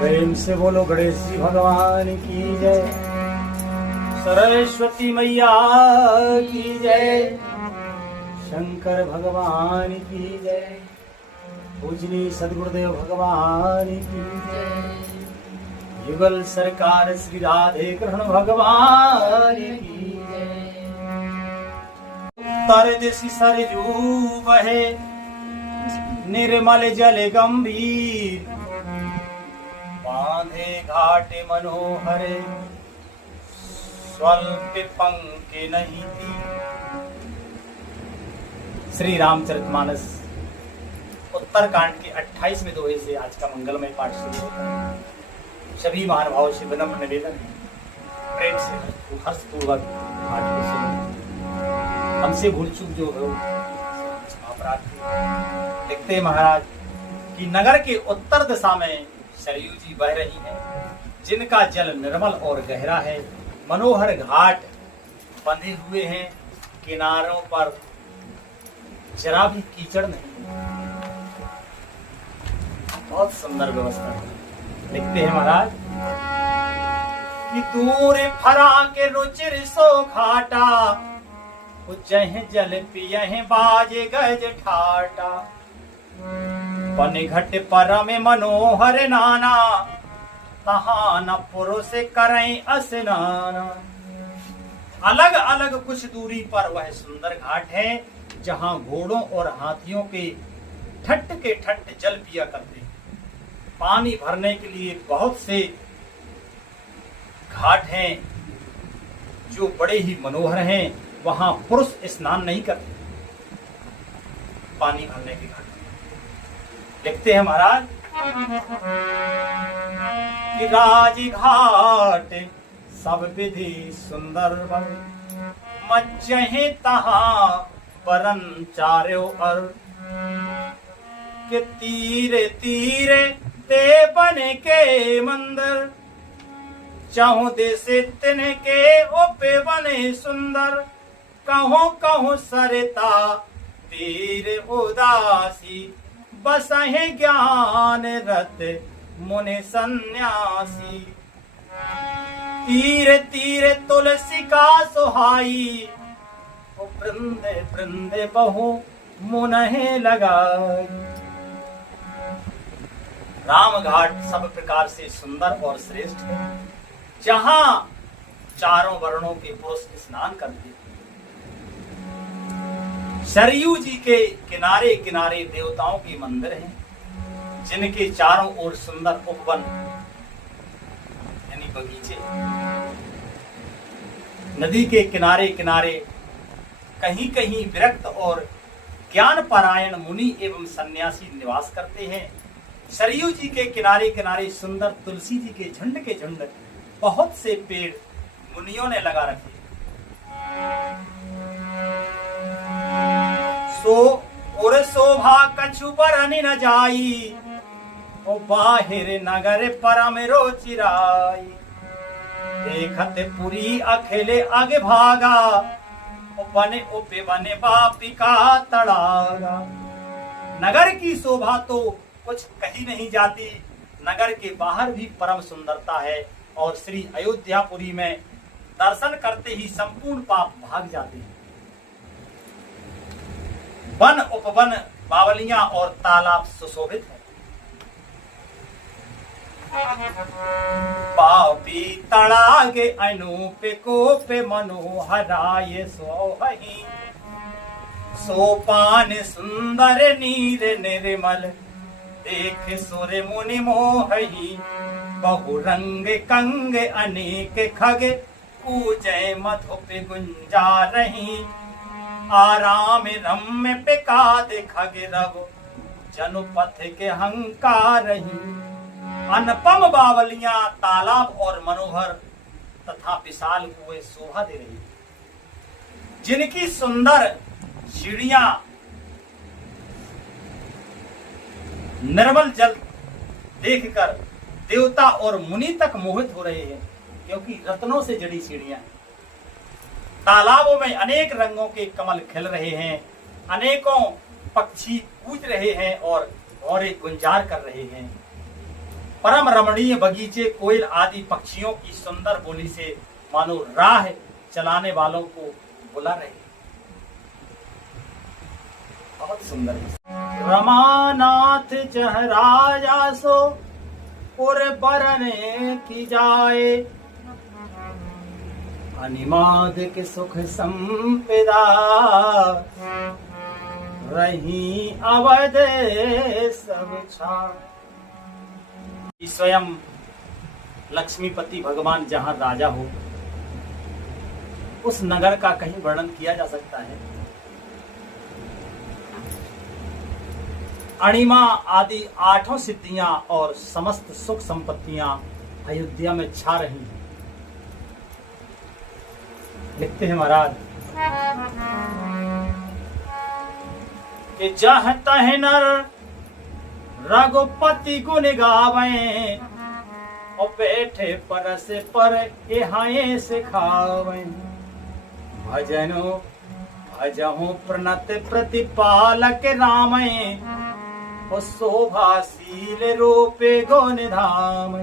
प्रेम से बोलो गणेश जी भगवान की जय, सरस्वती मैया की जय, शंकर भगवान की जय, पूजनी सदगुरुदेव भगवान की जय, युगल सरकार श्री राधे कृष्ण भगवान की जय। उत्तर दिशि सरजू बहे निर्मल जल गंभीर, बांधे घाट मनोहर स्वल्प पंके नहीं थी। श्री रामचरितमानस उत्तरकांड के 28वें दोहे से आज का मंगलमय पाठ शुरू होता है। सभी महानुभावों से विनम्र निवेदन है, प्रेम से हर्षपूर्वक पाठ को सुनो। हमसे भूल चूक जो हो देखते हैं महाराज कि नगर के उत्तर दिशा में सरयू जी बह रही हैं, जिनका जल निर्मल और गहरा है। मनोहर घाट बंधे हुए हैं, किनारों पर जरा भी कीचड़ नहीं, बहुत सुंदर व्यवस्था है। लिखते हैं महाराज कि दूर फरा के रुचिर सो घाटा, उज्जह जल पियह बाजे गज ठाटा, पन घट परम मनोहर नाना, तहां न पुरुष करें स्नाना। अलग अलग कुछ दूरी पर वह सुंदर घाट है, जहां घोड़ों और हाथियों के ठट्ट जल पिया करते हैं। पानी भरने के लिए बहुत से घाट हैं जो बड़े ही मनोहर हैं, वहां पुरुष स्नान नहीं करते पानी भरने के घाट। लिखते हैं महाराज कि राजघाट सब विधि सुंदर बन, मज्जहे तहां परम चार्यो अर, के तीरे तीरे ते बने के मंदिर, चाहूं देसे तिन्ह के ओपे बने सुंदर, कहो कहो सरता तीर उदासी, बसहे ज्ञान रत मुनि सन्यासी। तीर तीर तुलसी का सुहाई, वृंदे वृंदे बहु मुनहे लगाई। राम घाट सब प्रकार से सुंदर और श्रेष्ठ है, जहां चारों वर्णों के पुरुष स्नान करते हैं। सरयू जी के किनारे किनारे देवताओं के मंदिर हैं, जिनके चारों ओर सुंदर उपवन यानी बगीचे। नदी के किनारे किनारे कहीं कहीं विरक्त और ज्ञान पारायण मुनि एवं सन्यासी निवास करते हैं। सरयू जी के किनारे किनारे सुंदर तुलसी जी के झुंड बहुत से पेड़ मुनियों ने लगा रखे। सो और शोभा कछु बरनी न जाई, ओ बाहिर नगर परम रोचिराई। देखत पुरी अकेले आगे भागा, ओ बने उपे बने बापी का तड़ागा। नगर की शोभा तो कुछ कही नहीं जाती, नगर के बाहर भी परम सुंदरता है, और श्री अयोध्यापुरी में दर्शन करते ही संपूर्ण पाप भाग जाते हैं। वन उपवन बावलियां और तालाब सुशोभित है। पापी तड़ागे अनूप कोपे मनोहराय सोहही, सोपान सुंदर नीर निर्मल, देख सुर मुनि मोहही। बहु रंग कंग अनेक खग, पूजय मधुप गुंजा रही। आराम रम्य पिकाद खग रघु, जनुपथ के हंकार रही। अनुपम बावलियां तालाब और मनोहर तथा विशाल कुएं शोभा दे रही, जिनकी सुंदर सीढ़ियां निर्मल जल देखकर देवता और मुनि तक मोहित हो रहे हैं, क्योंकि रत्नों से जड़ी सीढ़ियां। तालाबों में अनेक रंगों के कमल खिल रहे हैं, अनेकों पक्षी कूद रहे हैं और भौरे गुंजार कर रहे हैं। परम रमणीय बगीचे, कोयल आदि पक्षियों की सुंदर बोली से मानो राह चलाने वालों को बुला रहे। बहुत सुंदर। रमानाथ जह राजा सो पुर बरने की जाए, अनिमाद के सुख संपदा रही अवध सब छाए। स्वयं लक्ष्मीपति भगवान जहां राजा हो, उस नगर का कहीं वर्णन किया जा सकता है? अणिमा आदि 8 सिद्धियां और समस्त सुख संपत्तियां अयोध्या में छा रही हैं। लिखते हैं महाराज कि जह तह नर रघुपति गुण गावे, और बैठे परस पर एहाए सिखावे। भजनो भजहु प्रणत प्रतिपालक रामय, और शोभाशील रूपे गुण धाम।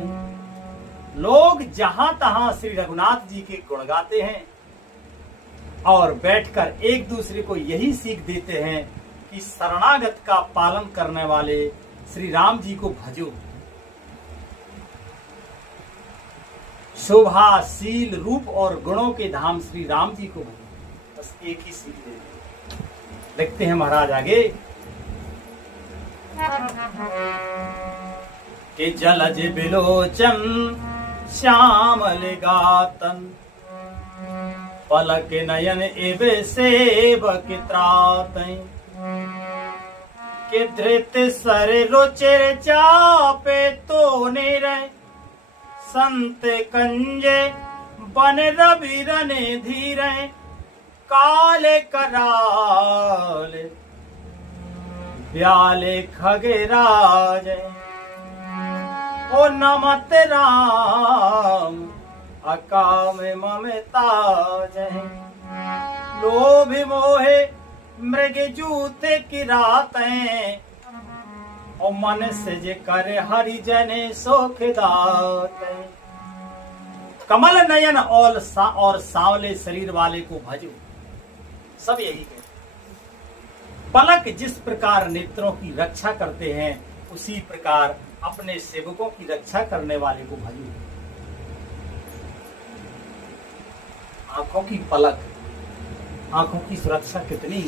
लोग जहां तहां श्री रघुनाथ जी के गुण गाते हैं और बैठकर एक दूसरे को यही सीख देते हैं कि शरणागत का पालन करने वाले श्री राम जी को भजो। शोभाशील रूप और गुणों के धाम श्री राम जी को भजो। बस एक ही सीख देते। देखते हैं महाराज आगे कि जलज बिलोचन श्यामल गातन, पलक नयन एवे सेवक त्रातै। कि धृत सर रुचिर चापे तो निरय, संत कंजे बन रवि रने धीरे। काले कराल ब्याले खगराज, ओ नमत राम अकाम ममता जय। लोभ मोहे मृग जूते की रातें, और मन से जे करे हरिजने सुख दाते। कमल नयन और सांवले शरीर वाले को भजो। सब यही है। पलक जिस प्रकार नेत्रों की रक्षा करते हैं, उसी प्रकार अपने सेवकों की रक्षा करने वाले को भजो। आंखों की पलक, आंखों की सुरक्षा कितनी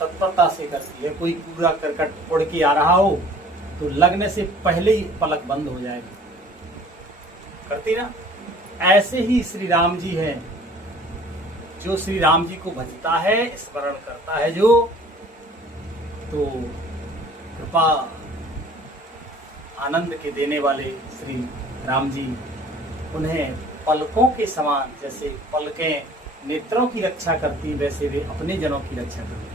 तत्परता से करती है। कोई कूड़ा करकट उड़ के आ रहा हो तो लगने से पहले ही पलक बंद हो जाएगी, करती ना। ऐसे ही श्री राम जी हैं। जो श्री राम जी को भजता है, स्मरण करता है जो, तो कृपा आनंद के देने वाले श्री राम जी उन्हें पलकों के समान, जैसे पलकें नेत्रों की रक्षा करती, वैसे वे अपने जनों की रक्षा करती।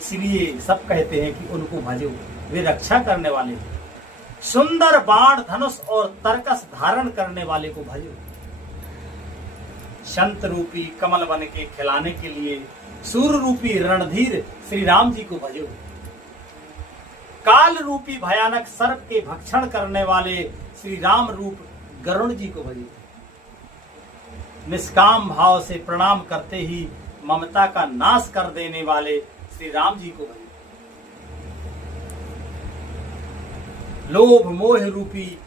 इसलिए सब कहते हैं कि उनको भजो, वे रक्षा करने वाले। सुंदर बाण धनुष और तरकस धारण करने वाले को भजो। शंत रूपी कमल बन के खिलाने के लिए सूर्य रूपी रणधीर श्री राम जी को भजो। काल रूपी भयानक सर्प के भक्षण करने वाले श्री राम रूप गरुण जी को भजो। निष्काम भाव से प्रणाम करते ही ममता का नाश कर देने वाले श्री राम जी को भजो। लोभ मोह रूपी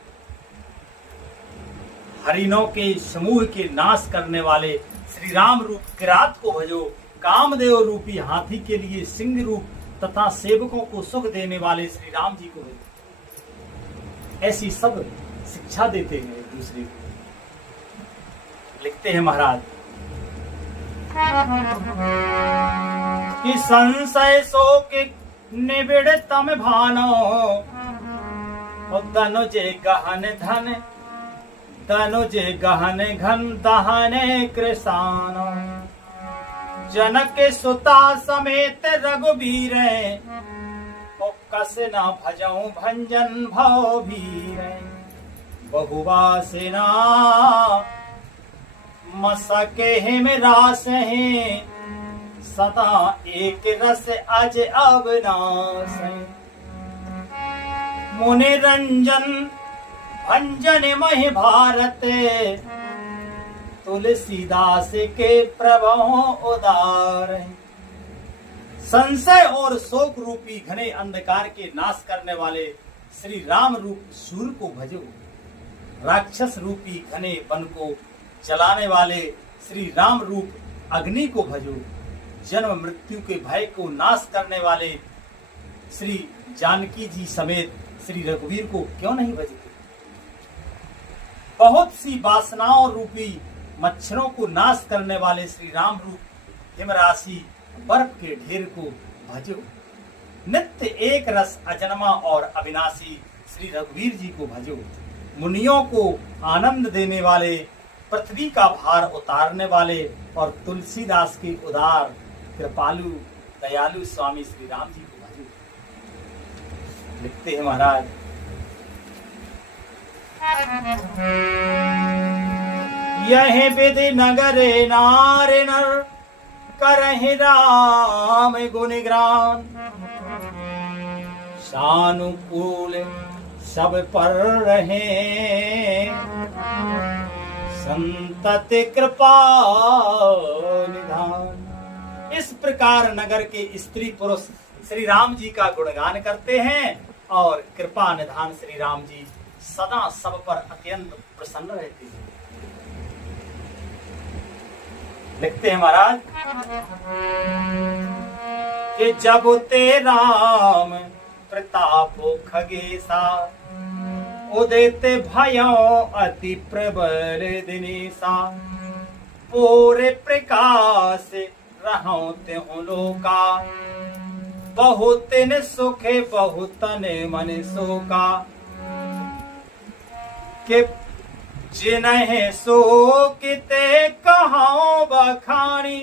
हरिणों के समूह के नाश करने वाले श्री राम रूप किरात को भजो। कामदेव रूपी हाथी के लिए सिंह रूप तथा सेवकों को सुख देने वाले श्री राम जी को भजो। ऐसी सब शिक्षा देते हैं एक दूसरे को। लिखते हैं महाराज कि संशय शोक निबिड़ तम भानो, धनुजे गहन धन धनुजे गहन घन दहने कृषानो। जनक सुता समेत रघुबीर, कस न भजऊ भंजन भव भीर। बहुवासिना मसके हिम रास है, सदा एक रस अज अविनाश। मुनि रंजन भंजन महि भारत, तुलसीदास के प्रभव उदार। संशय और शोक रूपी घने अंधकार के नाश करने वाले श्री राम रूप सूर्य को भजो। राक्षस रूपी घने वन को जलाने वाले श्री राम रूप अग्नि को भजो। जन्म मृत्यु के भय को नाश करने वाले श्री जानकी जी समेत श्री रघुवीर को क्यों नहीं भजते? बहुत सी वासनाओं रूपी मच्छरों को नाश करने वाले श्री राम रूप हिमराशि बर्फ के ढेर को भजो। नित्य एक रस अजन्मा और अविनाशी श्री रघुवीर जी को भजो। मुनियों को आनंद देने वाले, पृथ्वी का भार उतारने वाले और तुलसीदास के उदार कृपालु दयालु स्वामी श्री राम जी को भजो। लिखते हैं महाराज, यह विधि नगरे नारे नर करहि राम गुणगान। सानुकूल सब पर रहे संतति कृपा निधान। इस प्रकार नगर के स्त्री पुरुष श्री राम जी का गुणगान करते हैं और कृपा निधान श्री राम जी सदा सब पर अत्यंत प्रसन्न रहते हैं। लिखते हैं महाराज कि जब ते राम प्रताप खगेसा, उदित भयो अति प्रबल दिनेसा। पूरे प्रकाश रहो त्यों लोका, बहुत न सुखे बहुत न मन शोका। कि जिन्हें शोकिते कहो बखानी,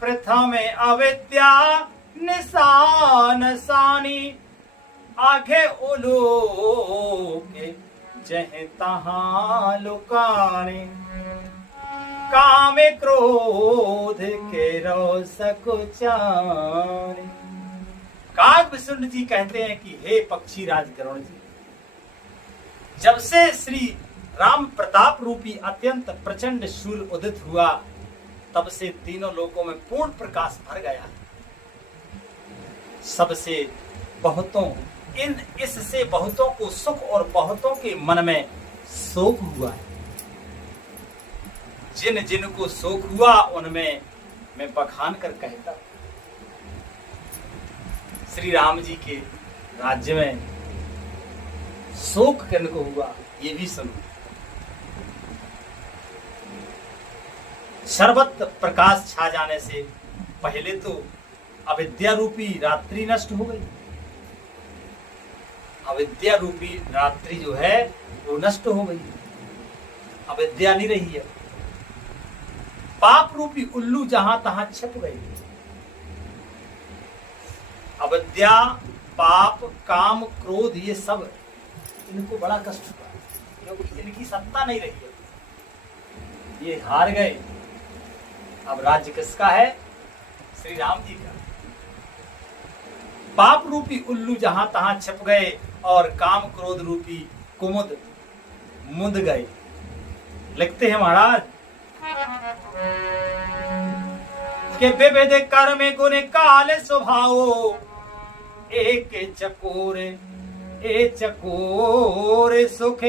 प्रथम अविद्या निशान सानी। आगे उलोके जह तहां लुकाने, काम क्रोध के रोष कुचाने। काव्यसुंड जी कहते हैं कि हे पक्षी राज गरुण जी, जब से श्री राम प्रताप रूपी अत्यंत प्रचंड शूल उदित हुआ, तब से तीनों लोकों में पूर्ण प्रकाश भर गया। सबसे बहुतों इससे बहुतों को सुख और बहुतों के मन में शोक हुआ है। जिन जिन को शोक हुआ उनमें मैं बखान कर कहता, श्री राम जी के राज्य में शोक किनको हुआ ये भी सुनो। सर्वत्र प्रकाश छा जाने से पहले तो अविद्या रूपी रात्रि नष्ट हो गई। अविद्या रूपी रात्रि जो है वो नष्ट हो गई, अविद्या नहीं रही है। पाप रूपी उल्लू जहां तहां छिप गई। अविद्या, पाप, काम, क्रोध ये सब इनको बड़ा कष्ट हुआ क्योंकि इनकी सत्ता नहीं रही है। ये हार गए। अब राज्य किसका है? श्री राम जी का। पाप रूपी उल्लू जहां तहां छिप गए और काम क्रोध रूपी कुमुद मुद गए। लिखते हैं महाराज के विविध कर्म गुण काल स्वभाव, एक चकोर सुख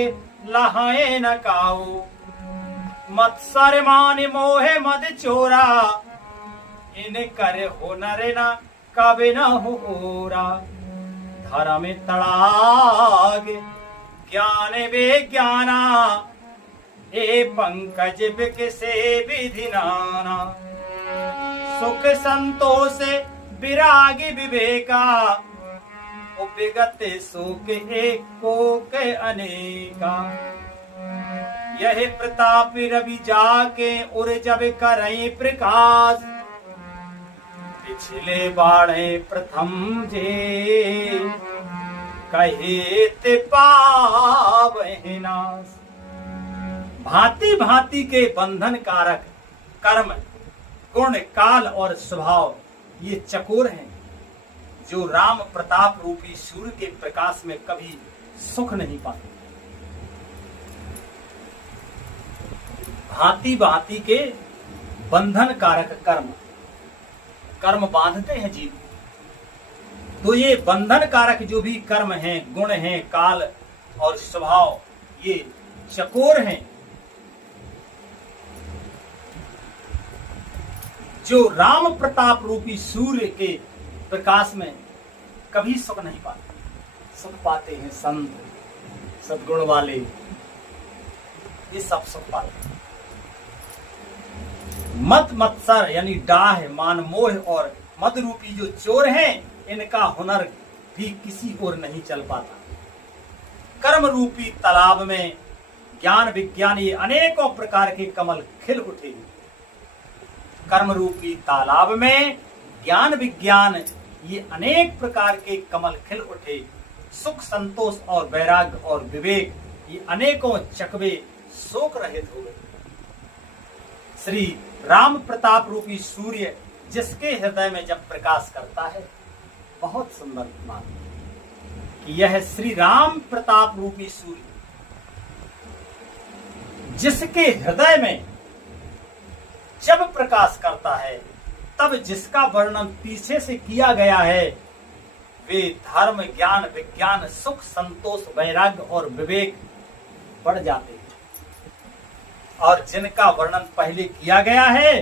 लहाए न काओ। मत्सर मान मोहे मद चोरा, इन कर हो नरे न कभी न होरा। धर्म तड़ाग ज्ञान विज्ञाना, ए पंकज बिकसे विधि नाना। सुख संतोष विराग विवेका, विगत सुख एको के अनेका। यह प्रताप रवि जाके उर जब करई प्रकाश, पिछले बाढ़े प्रथम जे कहे पावहि नाश। भांति भांति के बंधन कारक कर्म, गुण, काल और स्वभाव ये चकोर हैं। जो राम प्रताप रूपी सूर्य के प्रकाश में कभी सुख नहीं पाते। भांति भांति के बंधन कारक कर्म बांधते हैं जीव। तो ये बंधन कारक जो भी कर्म हैं, गुण हैं, काल और स्वभाव, ये चकोर हैं, जो राम प्रताप रूपी सूर्य के प्रकाश में कभी सुख नहीं पाते। सुख पाते हैं संत, सद्गुण वाले, ये सब सुख पाते हैं। मत मत्सर यानी डाह, मान, मोह और मद रूपी जो चोर हैं, इनका हुनर भी किसी और नहीं चल पाता। कर्म रूपी तालाब में ज्ञान विज्ञान ये अनेकों प्रकार के कमल खिल उठे। कर्म रूपी तालाब में ज्ञान विज्ञान ये अनेक प्रकार के कमल खिल उठे। सुख संतोष और वैराग्य और विवेक ये अनेकों चकवे शोक रहित हो गए। श्री राम प्रताप रूपी सूर्य जिसके हृदय में जब प्रकाश करता है, बहुत सुंदर बात कि यह श्री राम प्रताप रूपी सूर्य जिसके हृदय में जब प्रकाश करता है, तब जिसका वर्णन पीछे से किया गया है, वे धर्म, ज्ञान, विज्ञान, सुख, संतोष, वैराग्य और विवेक बढ़ जाते हैं। और जिनका वर्णन पहले किया गया है,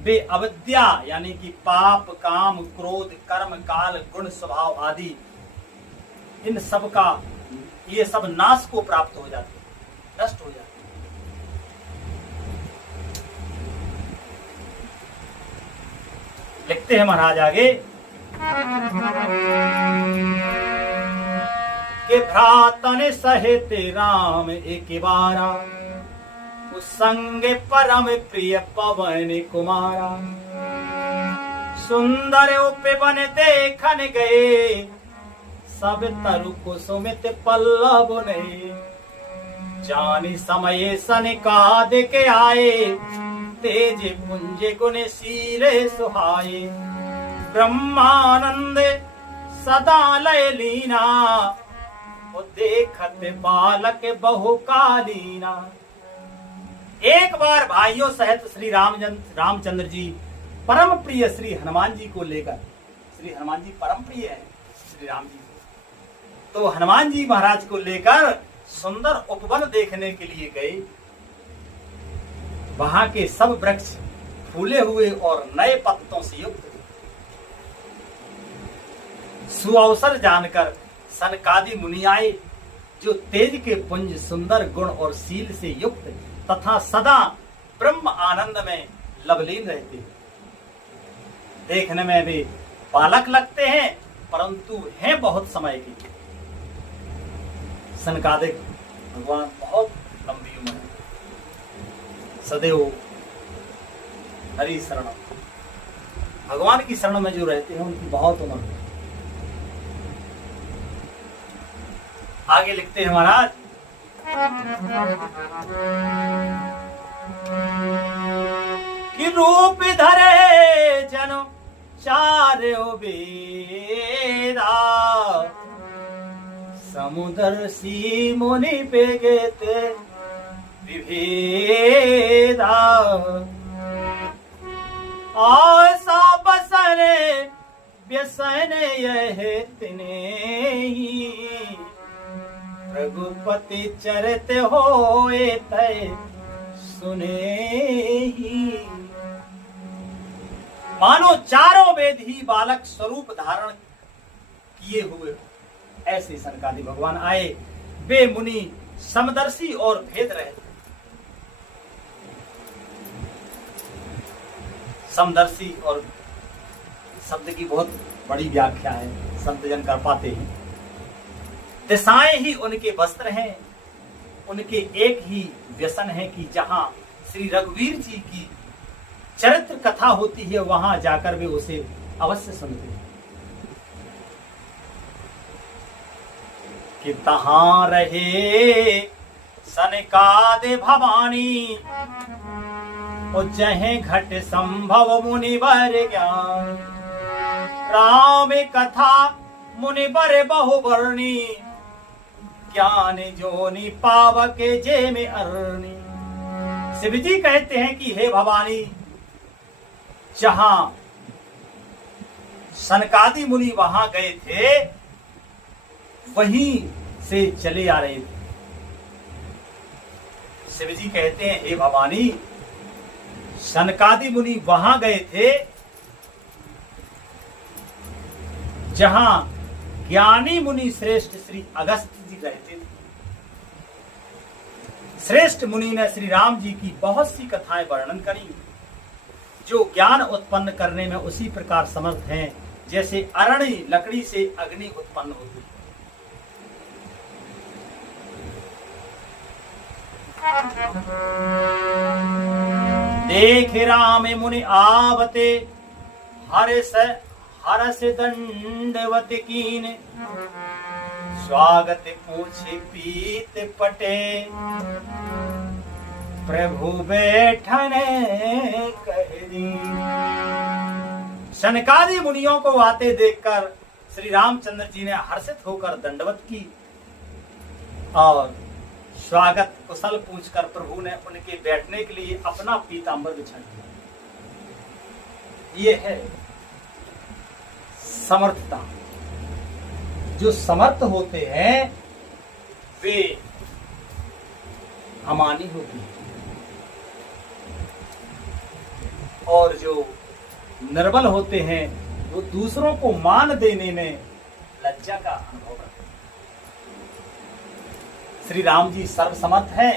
वे अविद्या यानी कि पाप, काम, क्रोध, कर्म, काल, गुण, स्वभाव आदि इन सब का ये सब नाश को प्राप्त हो जाते हैं, नष्ट हो जाते हैं। लिखते हैं महाराज आगे के भ्रातन सहित राम एक बारा, उस संग परम प्रिय पवन कुमारा। सुंदर उपवन देखन गए, सब तरु कुसुमित पल्लव ने। जानी समय सनिकाद के आए, तेज पुंज गुण सीरे सुहाए। ब्रह्मानंद सदा लय लीना, वो देखत बालक बहुकालीना। एक बार भाइयों सहित श्री रामचंद्र जी परम प्रिय श्री हनुमान जी को लेकर, श्री हनुमान जी परम प्रिय है श्री राम जी, तो हनुमान जी महाराज को लेकर सुंदर उपवन देखने के लिए गए। वहां के सब वृक्ष फूले हुए और नए पत्तों से युक्त थे। सुअवसर जानकर सनकादि मुनि आए, जो तेज के पुंज, सुंदर गुण और शील से युक्त तथा सदा ब्रह्म आनंद में लवलीन रहते हैं। देखने में वे बालक लगते हैं, परंतु हैं बहुत समय के। सनकादिक भगवान बहुत लंबी उम्र है, सदैव हरि शरण, भगवान की शरण में जो रहते हैं उनकी बहुत उम्र है। आगे लिखते हैं महाराज कि रूप धरे जनो चार्यो वेदा, समुद्र सी मुनि पे गेते विभेदा। आसा बसन व्यसन यह तिने ही, रघुपति चरित होए तय सुने ही। मानो चारों वेद ही बालक स्वरूप धारण किए हुए ऐसे सनकादि भगवान आए। वे मुनि समदर्शी और भेद रहते। समदर्शी और शब्द की बहुत बड़ी व्याख्या है, संत जन कर पाते हैं। दिशाएं ही उनके वस्त्र हैं, उनके एक ही व्यसन है कि जहां श्री रघुवीर जी की चरित्र कथा होती है, वहां जाकर वे उसे अवश्य सुनते हैं। कि तहां रहे सनकादि भवानी, और जहे घट संभव मुनिवर ज्ञान। राम कथा मुनि बर बहुवर्णी, ज्ञान जोनि पावके जे में अरणी। शिव जी कहते हैं कि हे भवानी, जहां सनकादि मुनि वहां गए थे, वहीं से चले आ रहे थे। शिव जी कहते हैं हे भवानी, सनकादि मुनि वहां गए थे जहां ज्ञानी मुनि श्रेष्ठ श्री अगस्त्य जी रहते थे। श्रेष्ठ मुनि ने श्री राम जी की बहुत सी कथाएं वर्णन करी, जो ज्ञान उत्पन्न करने में उसी प्रकार समर्थ हैं जैसे अरणी लकड़ी से अग्नि उत्पन्न होती है। देख राम मुनि आवते, हरस दंडवत कीन, स्वागत पूछे पीत पटे, प्रभु बैठने कह दी। सनकादि मुनियों को आते देखकर श्री रामचंद्र जी ने हर्षित होकर दंडवत की और स्वागत कुशल पूछकर प्रभु ने उनके बैठने के लिए अपना पीतांबर बिछा दिया। ये है समर्थता। जो समर्थ होते हैं वे अमानी होती है, और जो निर्बल होते हैं वो दूसरों को मान देने में लज्जा का अनुभव करते हैं। श्री राम जी सर्वसमर्थ हैं,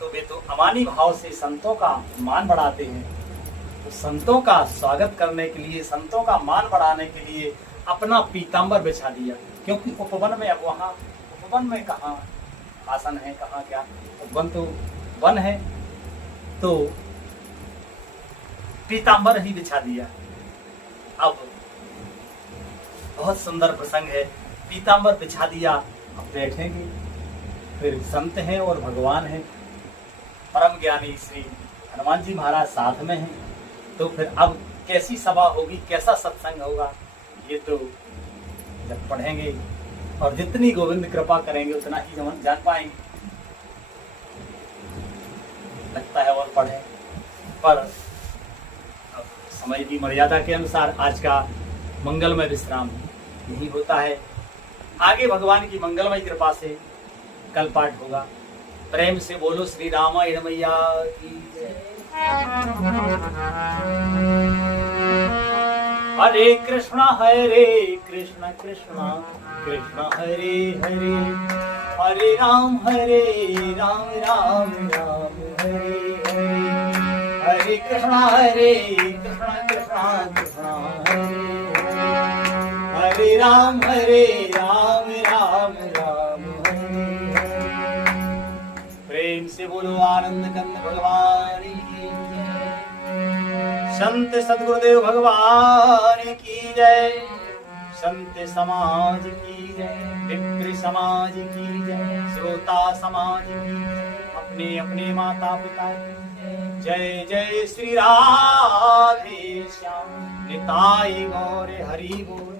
तो वे तो अमानी भाव से संतों का मान बढ़ाते हैं। तो संतों का स्वागत करने के लिए, संतों का मान बढ़ाने के लिए अपना पीतांबर बिछा दिया। क्योंकि उपवन में, अब वहां उपवन में कहाँ आसन है, कहाँ क्या, उपवन तो वन है, तो पीतांबर ही बिछा दिया। अब बहुत सुंदर प्रसंग है, पीतांबर बिछा दिया, अब बैठेंगे। फिर संत हैं और भगवान हैं, परम ज्ञानी श्री हनुमान जी महाराज साथ में हैं, तो फिर अब कैसी सभा होगी, कैसा सत्संग होगा, ये तो जब पढ़ेंगे और जितनी गोविंद कृपा करेंगे उतना ही हम जान पाएंगे। लगता है और पढ़े, पर समय की मर्यादा के अनुसार आज का मंगलमय विश्राम यही होता है। आगे भगवान की मंगलमय कृपा से कल पाठ होगा। प्रेम से बोलो श्री रामायण मैया की जय। हरे कृष्णा कृष्ण कृष्ण हरे हरे, हरे राम राम राम हरे हरे, हरे कृष्णा कृष्ण कृष्ण हरे राम राम राम हरे हरे। प्रेम से बोलो आनंद कंद भगवान की जय। संत सद्गुरुदेव भगवान की जय। संत समाज की जय, विप्र समाज की जय, श्रोता समाज की जय, अपने अपने माता पिता की जय। जय श्री राधे श्याम, निताई गौर हरि बोल।